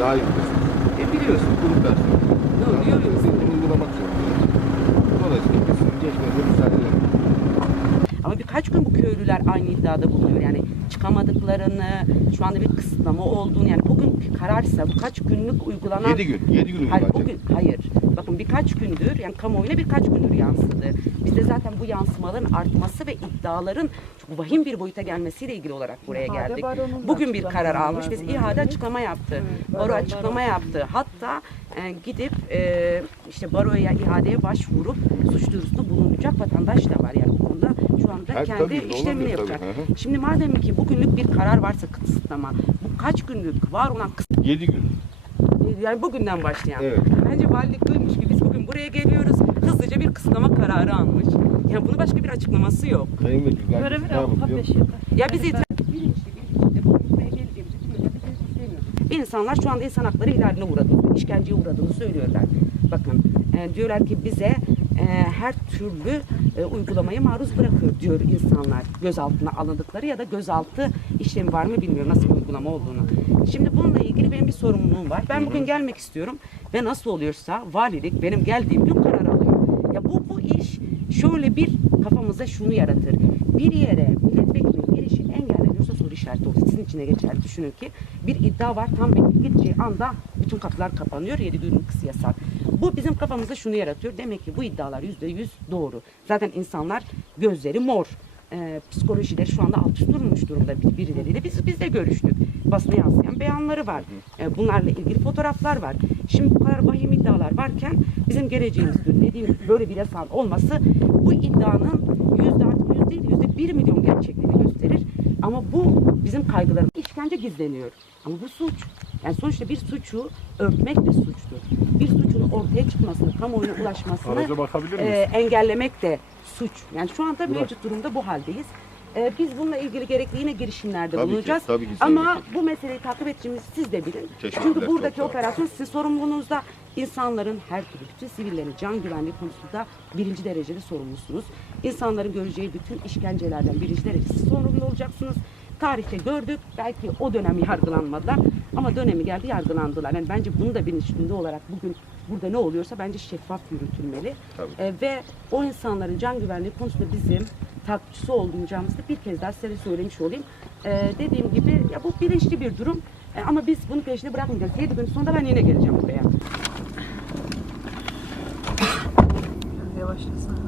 Daha bilirsiniz. E biliyorsun personeli. Doğru, diyoruz. Siz bunu uygulamak zorundayız. Dolayısıyla biz geçmenize müsaade edelim. Ama birkaç gün bu köylüler aynı iddiada bulunuyor. Yani çıkamadıklarını, şu anda bir kısıtlama olduğunu yani bugün kararsa bu kaç günlük uygulanan 7 gün. 7 gün Hayır, uygulanacak. bugün, hayır. Bakın birkaç gündür yani kamuoyuna birkaç gündür yansıdı. Bizde zaten bu yansımaların artması ve iddiaların vahim bir boyuta gelmesiyle ilgili olarak buraya geldik. Bugün bir karar almış. Biz ilgili. açıklama yaptı. Baro açıklama yaptı. Hatta e, gidip e, işte baroya ihaleye başvurup suç duyurusunda bulunacak vatandaş da var. Yani bu konuda şu anda kendi tabii, işlemini yapacak. tabii. Şimdi madem ki bugünlük bir karar varsa kısıtlama, bu kaç günlük var olan kısıtlama 7 gün. yani bugünden başlayan. Evet. Bence valilik duymuş ki biz bugün buraya geliyoruz. Hızlıca bir kısıtlama kararı almış. Yani bunun başka bir açıklaması yok. Sayın Vekil. ben Görevi tamam diyor. Ya biz itiraz bilinçli bilinçli bugün buraya geldiğimizi biliyoruz. Biz istemiyoruz. İnsanlar şu anda insan hakları ihlaline uğradığını, işkenceye uğradığını söylüyorlar. Bakın e, diyorlar ki bize e, her türlü e, uygulamayı maruz bırakıyor diyor insanlar. Gözaltına alındıkları ya da gözaltı işlemi var mı bilmiyorum nasıl bir uygulama olduğunu. Şimdi bununla ilgili benim bir sorumluluğum var. Ben bugün gelmek istiyorum ve nasıl oluyorsa valilik benim geldiğim gün karar alıyor. Ya bu bu iş şöyle bir kafamıza şunu yaratır. Bir yere milletvekilinin girişi engelleniyorsa soru işareti olur. Sizin içine geçer. Düşünün ki bir iddia var. Tam vekil gideceği anda bütün kapılar kapanıyor. Yedi günlük kısı yasak. Bu bizim kafamızda şunu yaratıyor. Demek ki bu iddialar yüzde yüz doğru. Zaten insanlar gözleri mor. Ee, psikolojileri şu anda alt üst durmuş durumda bir- birileriyle. Biz, biz de görüştük. Basına yansıyan beyanları var. Ee, bunlarla ilgili fotoğraflar var. Şimdi bu kadar vahim iddialar varken bizim geleceğimiz gün dediğim böyle bir yasağın olması bu iddianın yüzde artık yüzde değil yüzde bir milyon gerçekliğini gösterir. Ama bu bizim kaygılarımız. İşkence gizleniyor. Ama bu suç. Yani sonuçta bir suçu örtmek de suçtur. Bir suçun ortaya çıkmasını, kamuoyuna ulaşmasını e, engellemek de suç. Yani şu anda mevcut durumda bu haldeyiz. E, biz bununla ilgili gerekli yine girişimlerde Tabii ki, bulunacağız. tabii ki Ama bu meseleyi takip edeceğimizi siz de bilin. Teşekkürler, Çünkü buradaki operasyon sizin sorumluluğunuzda. İnsanların her türlü, bütün sivillerin can güvenliği konusunda birinci derecede sorumlusunuz. İnsanların göreceği bütün işkencelerden birinci derecede sorumlu olacaksınız. Tarihte gördük. Belki o dönem yargılanmadılar. Ama dönemi geldi yargılandılar. Yani bence bunu da bilinçli olarak bugün burada ne oluyorsa bence şeffaf yürütülmeli. Tabii. E, ve o insanların can güvenliği konusunda bizim takipçisi olacağımızı bir kez daha size söylemiş olayım. E, dediğim gibi ya bu bilinçli bir durum. E, ama biz bunu peşini bırakmayacağız. 7 gün sonra ben yine geleceğim buraya. Yavaşlasana.